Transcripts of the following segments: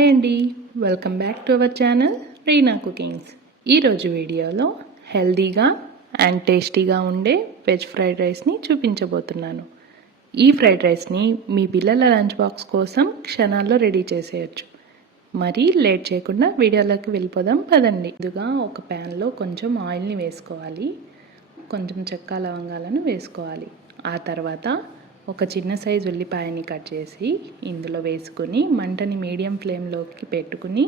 Hi అండి. Welcome back to our channel Reena cookings. ఈరోజు వీడియోలో హెల్దీగా అండ్ టేస్టీగా ఉండే వెజ్ ఫ్రైడ్ రైస్ని చూపించబోతున్నాను. ఈ ఫ్రైడ్ రైస్ని మీ పిల్లల లంచ్ బాక్స్ కోసం క్షణాల్లో రెడీ చేసేయచ్చు. మరి లేట్ చేయకుండా వీడియోలోకి వెళ్ళిపోదాం పదండి. ముందుగా ఒక ప్యాన్లో కొంచెం ఆయిల్ని వేసుకోవాలి. కొంచెం చెక్క లవంగాలను వేసుకోవాలి. ఆ తర్వాత ఒక చిన్న సైజు ఉల్లిపాయని కట్ చేసి ఇందులో వేసుకుని మంటని మీడియం ఫ్లేమ్లోకి పెట్టుకుని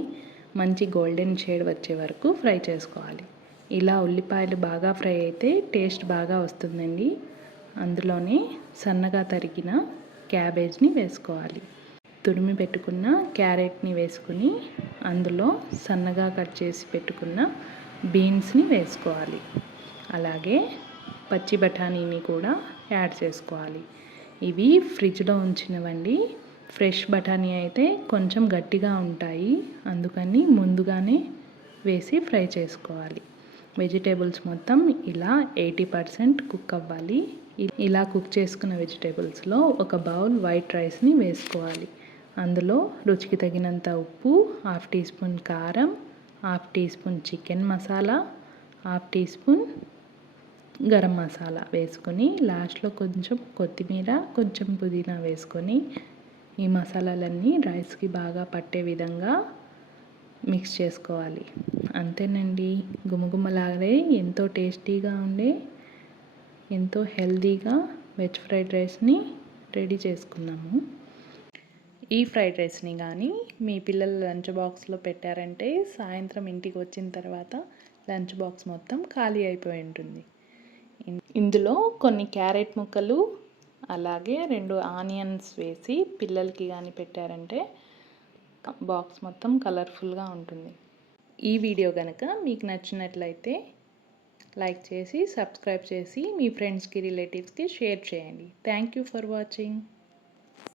మంచి గోల్డెన్ షేడ్ వచ్చే వరకు ఫ్రై చేసుకోవాలి. ఇలా ఉల్లిపాయలు బాగా ఫ్రై అయితే టేస్ట్ బాగా వస్తుందండి. అందులోనే సన్నగా తరిగిన క్యాబేజ్ని వేసుకోవాలి. తురిమి పెట్టుకున్న క్యారెట్ని వేసుకుని అందులో సన్నగా కట్ చేసి పెట్టుకున్న బీన్స్ని వేసుకోవాలి. అలాగే పచ్చి బఠానీని కూడా యాడ్ చేసుకోవాలి. ఇవి ఫ్రిడ్జ్లో ఉంచినవండి. ఫ్రెష్ బఠానీ అయితే కొంచెం గట్టిగా ఉంటాయి. అందుకని ముందుగానే వేసి ఫ్రై చేసుకోవాలి. వెజిటేబుల్స్ మొత్తం ఇలా ఎయిటీ పర్సెంట్ కుక్ అవ్వాలి. ఇలా కుక్ చేసుకున్న వెజిటేబుల్స్లో ఒక బౌల్ వైట్ రైస్ని వేసుకోవాలి. అందులో రుచికి తగినంత ఉప్పు హాఫ్ టీ స్పూన్ కారం half teaspoon chicken masala half teaspoon garam masala వేసుకొని లాస్ట్లో కొంచెం కొత్తిమీర కొంచెం పుదీనా వేసుకొని ఈ మసాలాలన్నీ రైస్కి బాగా పట్టే విధంగా మిక్స్ చేసుకోవాలి. అంతేనండి. గుమగుమలాగే ఎంతో టేస్టీగా ఉండే ఎంతో హెల్తీగా వెజ్ ఫ్రైడ్ రైస్ని రెడీ చేసుకున్నాము. ఈ ఫ్రైడ్ రైస్ని కానీ మీ పిల్లల లంచ్ బాక్స్లో పెట్టారంటే సాయంత్రం ఇంటికి వచ్చిన తర్వాత లంచ్ బాక్స్ మొత్తం ఖాళీ అయిపోయి ఉంటుంది. ఇందులో కొన్ని క్యారెట్ ముక్కలు అలాగే రెండు ఆనియన్స్ వేసి పిల్లలకి కానీ పెట్టారంటే బాక్స్ మొత్తం కలర్ఫుల్గా ఉంటుంది. ఈ వీడియో కనుక మీకు నచ్చినట్లయితే లైక్ చేసి సబ్స్క్రైబ్ చేసి మీ ఫ్రెండ్స్కి రిలేటివ్స్కి షేర్ చేయండి. Thank you for watching.